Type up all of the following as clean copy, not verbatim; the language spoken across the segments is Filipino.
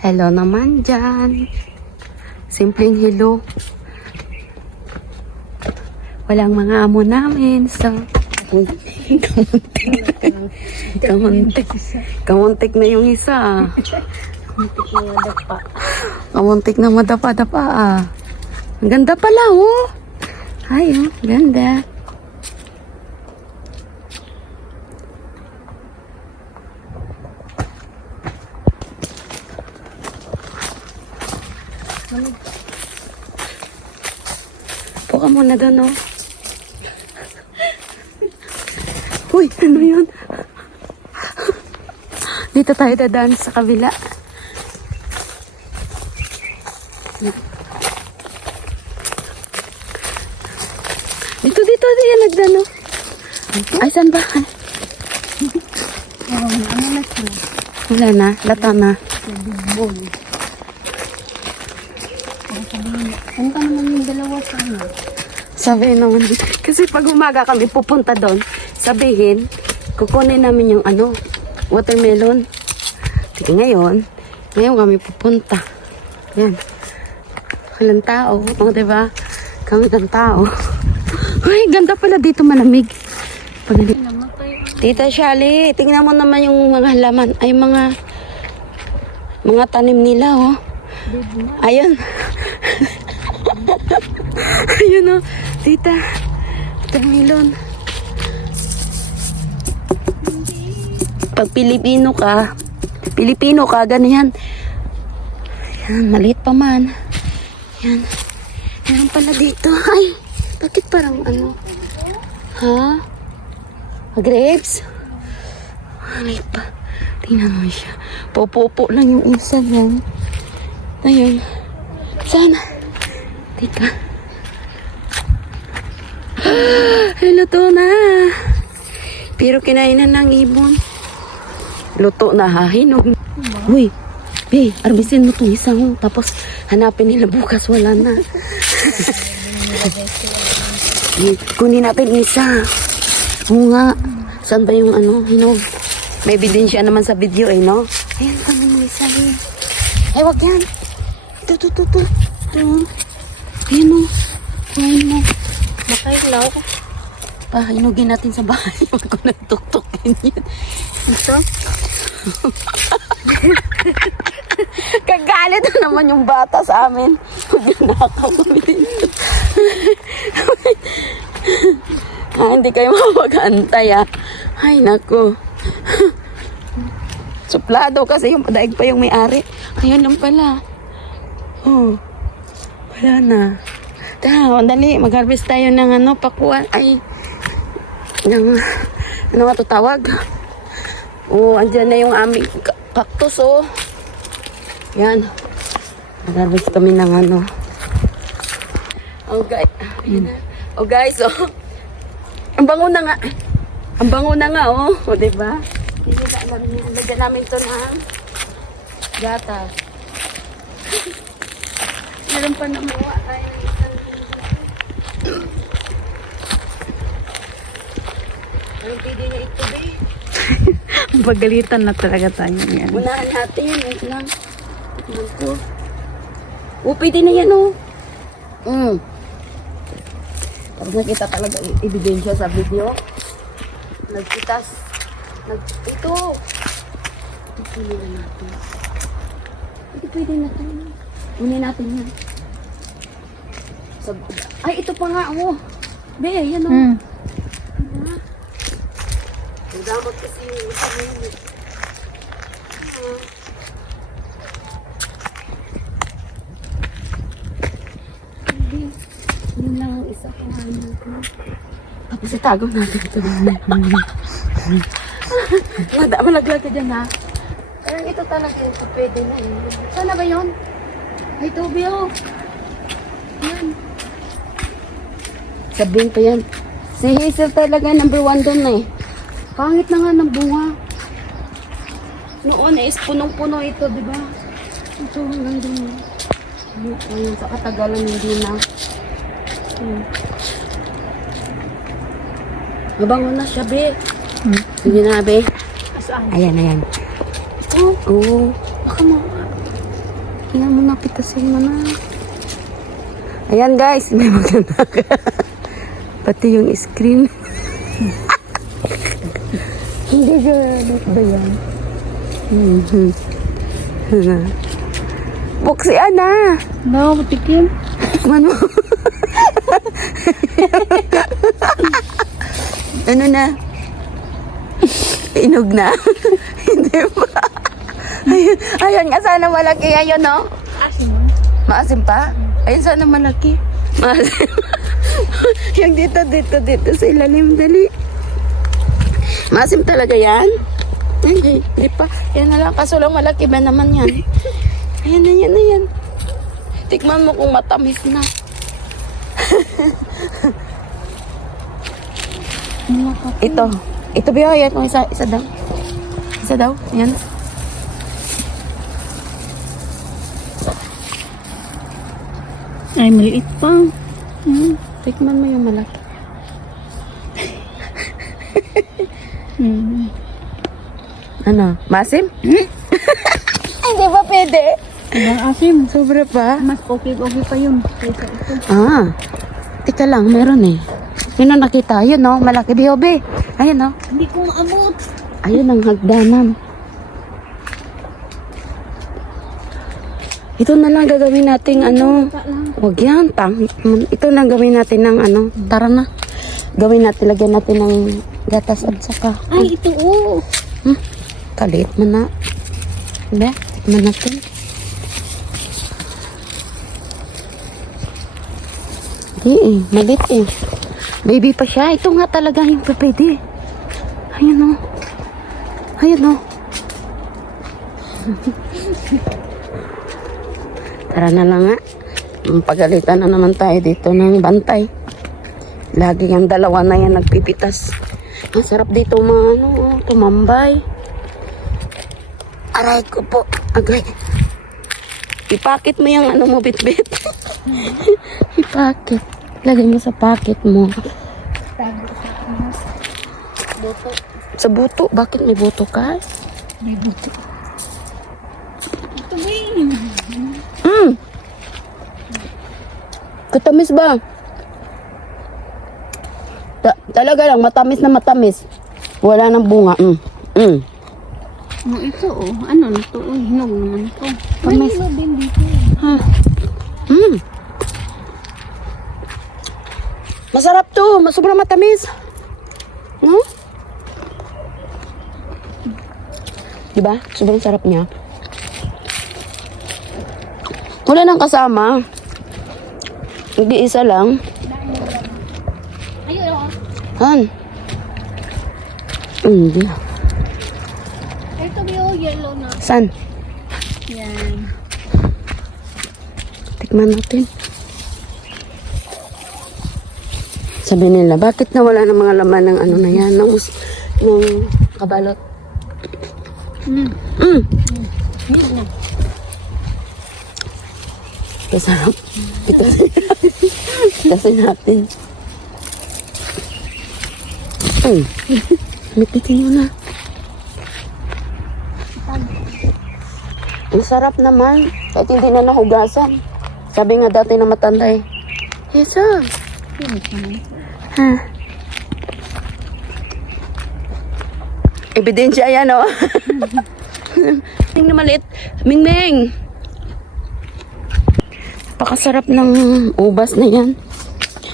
Hello naman dyan. Simpleng hello. Walang mga amo namin. So, kamuntik na yung isa. Kamuntik na madapa-dapa ah. Ang ganda pala oh. Ay oh, ganda. Puka muna doon oh. Uy, ano yun? Dito tayo dadaan sa kabila. Dito, yan nagdano. Ay, saan ba? Wala na, lata na. Ano ka naman yung dalawa sa ano? Sabi naman, kasi pag umaga kami pupunta doon, sabihin, kukunin namin yung ano, watermelon. Sige, ngayon kami pupunta. Yan. Walang tao. O, diba? Kami ng tao. Ay, ganda pala dito, malamig. Tita Shali, tingnan mo naman yung mga halaman. Ay, mga tanim nila, oh. Ayun. Ayun, oh. Tita. Watermelon. Pag Pilipino ka, ganyan. Yan, maliit pa man. Yan. Meron pala dito. Ay, bakit parang ano? Ha? Grapes? Maliit pa. Tingnan mo siya. Popo lang yung isa yan. Ayun. Sana. Teka. Ay, luto na. Pero kinainan ng ibon. Luto na ha, hinog. Uy, arbisin mo itong isang. Tapos hanapin nila bukas, wala na. Kunin natin isa. Oo nga. Saan ba yung ano, hinog? May ebidensya naman sa video eh, no? Ayan, kunin mo isa eh. Ay, wag yan. Ito. Ayan o. Kunin mo. Makailaw. Hinugin natin sa bahay. Huwag ko nagtuktukin yan. Ito. Kagalit na naman yung bata sa amin. Magnanakaw kami dito. Hindi kayo mapag-antay ah. Ay naku. Suplado kasi yung padaig pa yung may-ari. Ayun lang pala. Oh. Wala na. Tara, dali. Mag-harvest tayo ng ano, pakuan. Ay. Ng, ano nga ito tawag? Oh, andyan na yung aming cactus, oh. Yan. Nag-harvest kami ng ano. Oh, guys. Oh, guys, oh. Ang bango na nga. Ang bango na nga, oh. O, diba? Lagyan namin ito ng gatas. Meron pa namuha tayo ng isang anong pwede na ito, be? Pagalitan na talaga tayo yan. Unahan natin. Wait lang. Ito. Oh, pwede na yan, oh. Tapos nakita talaga ebidensya sa video. Ito. Pwede na natin. Pwede na ito. Unin natin yan. Ay, ito pa nga, oh. Be, yan, oh. Ang damot kasi yung isa na yun. Yun lang ang isa ko. Tapos itago natin ito. Malaglag ka dyan ha. Parang ito talaga yung pwede na yun. Sana ba yun? Ay, Toby oh. Yan. Sabihin pa yan. Si Hazel talaga number 1 doon eh. Pangit na nga ng bunga. Noon is punong-puno ito, di ba? Ito hanggang din. Ayun, sa katagalan hindi na. Mabango na siya, be. Sige na, be. Saan? Ayan. Oh. Baka Tingnan mo na, pitasin mo na. Ayan guys, may maganda. Pati yung screen. Hindi ganit ba yan? Buksian na. No, matikim. Tikman mo. Ano na? Inog na. Hindi ba? Ayun nga, sana malaki. Ayun, no? Asin mo. Maasim pa? Ayun, sana malaki. Maasim. Yung dito sa ilalim. Dali. Maasim talaga yan? Hindi pa. Yan na lang. Kaso lang malaki ba naman yan? Ayan na yan, ayan. Tikman mo kung matamis na. Ito. Ito ba yan? Kung isa daw. Isa daw. Yan. Ay, maliit pa. Tikman mo yung malaki. Ano? Masim? Hindi ba pwede? Ang asim. Sobra pa? Mas okay pa yun. Kaysa ito. Tika lang, meron eh. Yun ang nakita. Ayun, no? Malaki, Biobe. Ayun, no? Hindi ko maabot. Ayun ang hagdanan. Ito na lang gagawin nating ano. Huwag yan, ito na gawin natin ng ano. Tara na. Gawin natin, lagyan natin ng gatas at saka. Ay, ito oh. Kalit mo na. Hindi, tikman natin. Hindi eh, malit eh. Baby pa siya. Ito nga talaga yung pwede. Ayun o. Ayun o. Tara na lang nga. Pagalitan na naman tayo dito ng bantay. Lagi yung dalawa na yan nagpipitas. Ang sarap dito mga ano, tumambay. Aray ko po. Agay. Ipakit mo yung ano mo, bitbit. Ipakit. Lagay mo sa packet mo. Buto. Sa buto? Bakit may buto ka? May buto. Ito ba Katamis ba? Talaga lang, matamis na matamis. Wala nang bunga. ito oh. Ano na to? Hinog naman ito. Tamis. May din dito. Ha? Masarap to. Sobrang matamis. Diba? Sobrang sarap niya. Wala nang kasama. Hindi isa lang. Ayun oh. Han. Hindi. Ito ba yung yellow na? San? Yan. Tikman natin. Sabi nila, bakit nawala ng mga laman ng ano na yan? Ng kabalot. Kasarap. Pitasin natin. Mipitin mo na. Ang sarap naman. Kahit hindi na nahugasan. Sabi nga dati na matanda eh. Yes, sir. Ha? Ebidensya yan, oh. Tingnan maliit. Mingming. Napakasarap ng ubas na yan.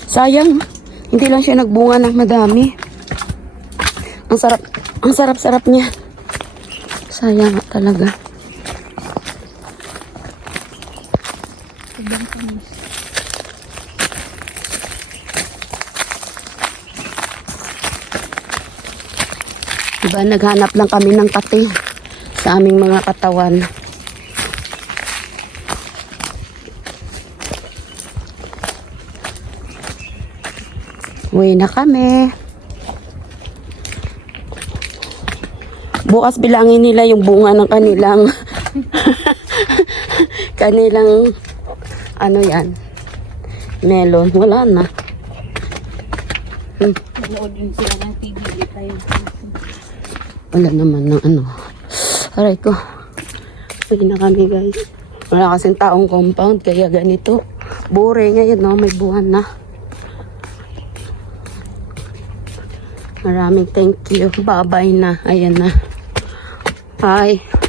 Sayang. Hindi lang siya nagbunga ng madami. Ang sarap. Ang sarap-sarap niya. Sayang talaga. Diba, naghanap lang kami ng kate sa aming mga katawan. Uwi na kami. Bukas bilangin nila yung bunga ng kanilang kanilang ano yan, melon. Wala na. Nanood din sila ng TV. Tayo. Wala naman ng ano. Aray ko. Uwi na kami, guys. Wala kasing taong compound, kaya ganito. Bure ngayon, no? May buwan na. Maraming thank you. Bye-bye na. Ayan na. Bye.